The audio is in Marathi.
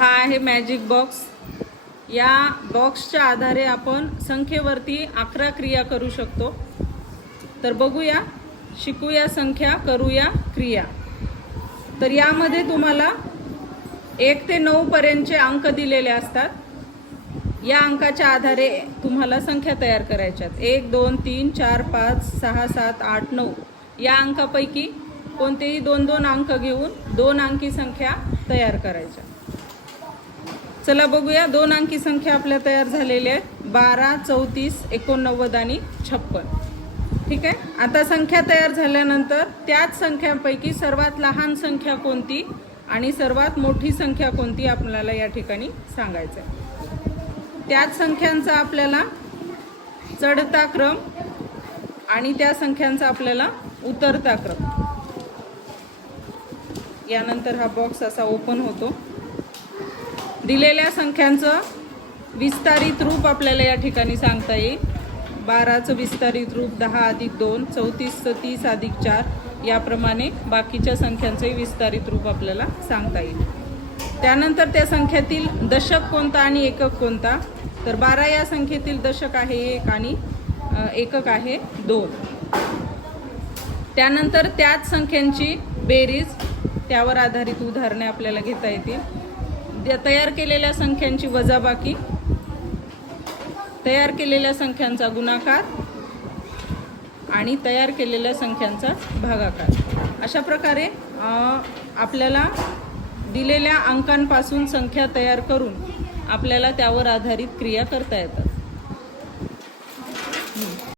हा आहे मॅजिक बॉक्स। या बॉक्सच्या आधारे आपण संख्येवरती 11 क्रिया करू शकतो। तर बघूया, शिकूया संख्या, करूया क्रिया। तर यामध्ये तुम्हाला 1 ते 9 पर्यंतचे अंक दिलेले असतात। या अंकाच्या आधारे तुम्हाला संख्या तयार करायच्या आहेत। 1 2 3 4 5 6 7 8 9 या अंकापैकी कोणतेही 2-2 अंक घेऊन 2 अंकी संख्या तयार करायच्या। चला बघूया, 2 अंकी संख्या आपल्या तयार झालेल्या आहेत 12 34 89 आणि 56। ठीक आहे। आता संख्या तयार झाल्यानंतर त्याच संख्यांपैकी सर्वात लहान संख्या कोणती आणि सर्वात मोठी संख्या कोणती आपल्याला या ठिकाणी सांगायचं आहे। त्याच संख्यांचा आपल्याला चढता क्रम आणि त्या संख्यांचा आपल्याला उतरता क्रम। यानंतर हा बॉक्स असा ओपन होतो। दिलेल्या संख्यांचं विस्तारित रूप आपल्याला या ठिकाणी सांगता येईल। 12चं विस्तारित रूप 10 अधिक 2, 34चं 30 अधिक 4 याप्रमाणे बाकीच्या संख्यांचंही विस्तारित रूप आपल्याला सांगता येईल। त्यानंतर त्या संख्येतील दशक कोणता आणि एकक कोणता, तर 12 या संख्येतील दशक आहे 1 आणि एकक आहे 2। त्यानंतर त्याच संख्यांची बेरीज, त्यावर आधारित उदाहरणे आपल्याला घेता येतील। तयार केलेल्या संख्यांची वजाबाकी, तयार केलेल्या संख्यांचा गुणाकार आणि तयार केलेल्या संख्यांचा भागाकार। अशा प्रकारे आपल्याला दिलेल्या अंकांपासून संख्या तयार करून आपल्याला त्यावर आधारित क्रिया करता येतात।